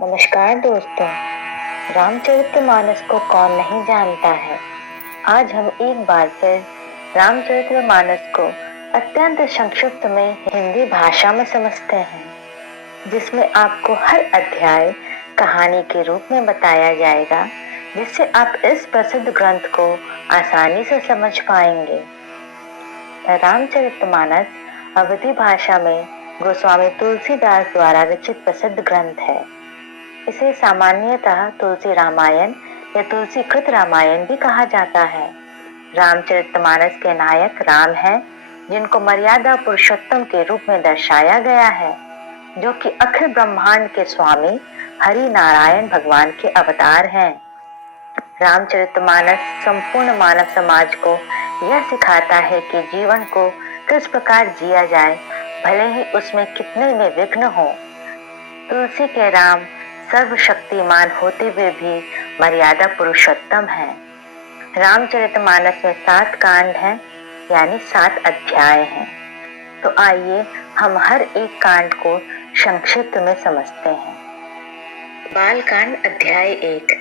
नमस्कार दोस्तों। रामचरितमानस को कौन नहीं जानता है। आज हम एक बार फिर रामचरितमानस को अत्यंत संक्षिप्त में हिंदी भाषा में समझते हैं, जिसमें आपको हर अध्याय कहानी के रूप में बताया जाएगा, जिससे आप इस प्रसिद्ध ग्रंथ को आसानी से समझ पाएंगे। रामचरितमानस अवधी भाषा में गोस्वामी तुलसीदास द्वारा रचित प्रसिद्ध ग्रंथ है। इसे सामान्यतः तुलसी रामायण या तुलसीकृत रामायण भी कहा जाता है। रामचरितमानस के नायक राम हैं, जिनको मर्यादा पुरुषोत्तम के रूप में दर्शाया गया है, जो कि अखिल ब्रह्मांड के स्वामी हरि नारायण भगवान के अवतार हैं। रामचरितमानस संपूर्ण मानव समाज को यह सिखाता है कि जीवन को किस प्रकार जिया जाए, भले ही उसमें कितने में विघ्न हो। तुलसी के राम सर्वशक्तिमान होते हुए भी मर्यादा पुरुषोत्तम है। रामचरितमानस में 7 कांड हैं, यानी 7 अध्याय हैं। तो आइए हम हर एक कांड को संक्षिप्त में समझते हैं। बाल कांड अध्याय 1।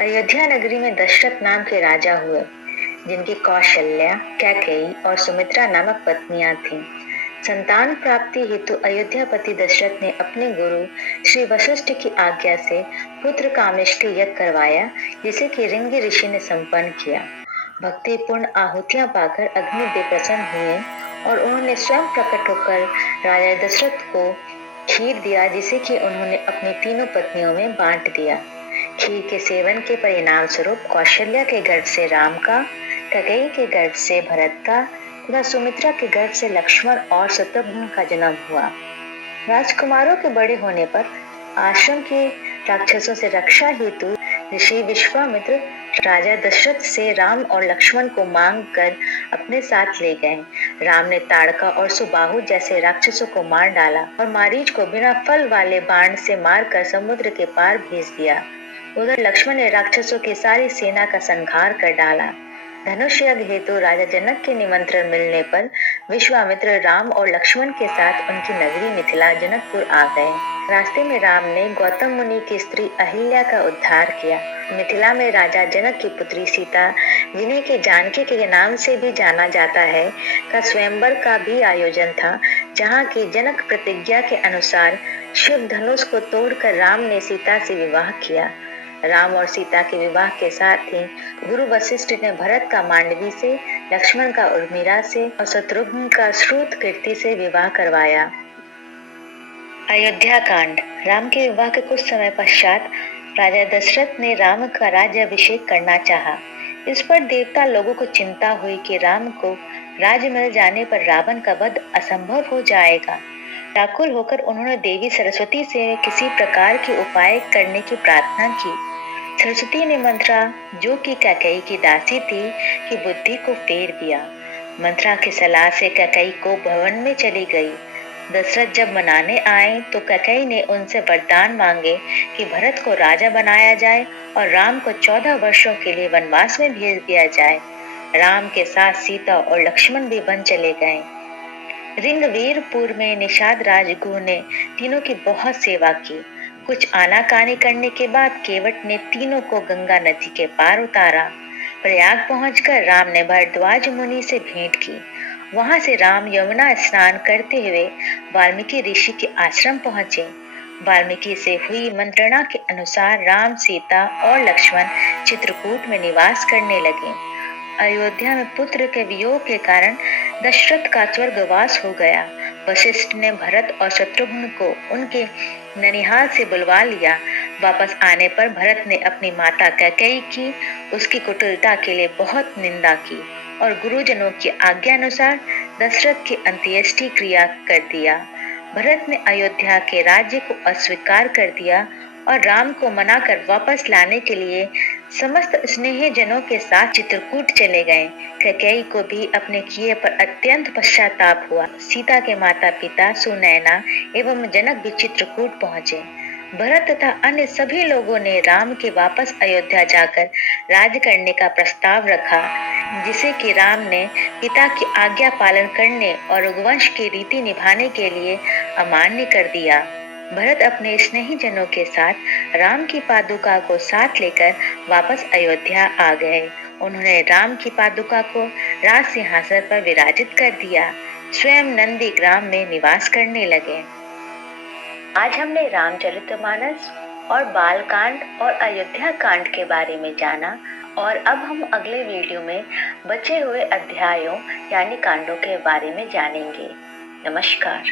अयोध्या नगरी में दशरथ नाम के राजा हुए, जिनकी कौशल्या, कैकेयी और सुमित्रा नामक पत्नियां थीं। संतान प्राप्ति हेतु अयोध्यापति दशरथ ने अपने गुरु श्री वशिष्ठ की आज्ञा से पुत्र कामेष्टि यज्ञ करवाया, जिसे कि रिंग ऋषि ने संपन्न किया। भक्तिपूर्ण आहुतियां पाकर अग्निदेव प्रसन्न हुए और उन्होंने स्वयं प्रकट होकर राजा दशरथ को खीर दिया, जिसे कि उन्होंने अपनी तीनों पत्नियों में बांट दिया। खीर के सेवन के परिणाम स्वरूप कौशल्या के गर्भ से राम का, कैकेयी के गर्भ से भरत का तथा सुमित्रा के गर्भ से लक्ष्मण और शत्रुघ्न का जन्म हुआ। राजकुमारों के बड़े होने पर आश्रम के राक्षसों से रक्षा हेतु ऋषि विश्वामित्र राजा दशरथ से राम और लक्ष्मण को मांग कर अपने साथ ले गए। राम ने ताड़का और सुबाहु जैसे राक्षसों को मार डाला और मारीच को बिना फल वाले बाण से मारकर समुद्र के पार भेज दिया। उधर लक्ष्मण ने राक्षसों की सारी सेना का संहार कर डाला। धनुष यज्ञ हेतु राजा जनक के निमंत्रण मिलने पर विश्वामित्र राम और लक्ष्मण के साथ उनकी नगरी मिथिला जनकपुर आ गए। रास्ते में राम ने गौतम मुनि की स्त्री अहिल्या का उद्धार किया। मिथिला में राजा जनक की पुत्री सीता, जिन्हें के जानकी के नाम से भी जाना जाता है, का स्वयंवर का भी आयोजन था, जहाँ की जनक प्रतिज्ञा के अनुसार शिव धनुष को तोड़कर राम ने सीता से विवाह किया। राम और सीता के विवाह के साथ ही गुरु वशिष्ठ ने भरत का मांडवी से, लक्ष्मण का उर्मिला से और शत्रुघ्न का श्रुत कीर्ति से विवाह करवाया। अयोध्या कांड। राम के विवाह के कुछ समय पश्चात राजा दशरथ ने राम का राज्याभिषेक करना चाहा। इस पर देवता लोगों को चिंता हुई कि राम को राज्य मिल जाने पर रावण का वध असंभव हो जाएगा। व्याकुल होकर उन्होंने देवी सरस्वती से किसी प्रकार के उपाय करने की प्रार्थना की। सरस्वती ने मंत्रा, जो कि कैकेयी की दासी थी, की बुद्धि को फेर दिया। मंत्रा की सलाह से कैकेयी को भवन में चली गई। दशरथ जब मनाने आए तो कैकेयी ने उनसे वरदान मांगे कि भरत को राजा बनाया जाए और राम को 14 वर्षों के लिए वनवास में भेज दिया जाए। राम के साथ सीता और लक्ष्मण भी वन चले गए। रिंगवीरपुर में निषाद राजगुरु ने तीनों की बहुत सेवा की। कुछ आनाकानी करने के बाद केवट ने तीनों को गंगा नदी के पार उतारा। प्रयाग पहुंचकर राम ने भरद्वाज मुनि से भेंट की। वहां से राम यमुना स्नान करते हुए वाल्मीकि ऋषि के आश्रम पहुंचे। वाल्मीकि से हुई मंत्रणा के अनुसार राम, सीता और लक्ष्मण चित्रकूट में निवास करने लगे। अयोध्या में पुत्र के वियोग के कारण दशरथ का स्वर्गवास हो गया। वशिष्ठ ने भरत और शत्रुघ्न को उनके ननिहाल से बुलवा लिया। वापस आने पर भरत ने अपनी माता कैकेयी की उसकी कुटिलता के लिए बहुत निंदा की और गुरुजनों की आज्ञा अनुसार दशरथ की अंत्येष्टि क्रिया कर दिया। भरत ने अयोध्या के राज्य को अस्वीकार कर दिया और राम को मनाकर वापस लाने के लिए समस्त स्नेही जनों के साथ चित्रकूट चले गए। कैकेयी को भी अपने किए पर अत्यंत पश्चाताप हुआ। सीता के माता पिता सुनैना एवं जनक भी चित्रकूट पहुंचे। भरत तथा अन्य सभी लोगों ने राम के वापस अयोध्या जाकर राज्य करने का प्रस्ताव रखा, जिसे कि राम ने पिता की आज्ञा पालन करने और रघुवंश की रीति निभाने के लिए अमान्य कर दिया। भरत अपने स्नेही जनों के साथ राम की पादुका को साथ लेकर वापस अयोध्या आ गए। उन्होंने राम की पादुका को राज सिंहासन पर विराजित कर दिया। स्वयं नंदी ग्राम में निवास करने लगे। आज हमने रामचरितमानस और बालकांड और अयोध्या कांड के बारे में जाना और अब हम अगले वीडियो में बचे हुए अध्यायों यानी कांडों के बारे में जानेंगे। नमस्कार।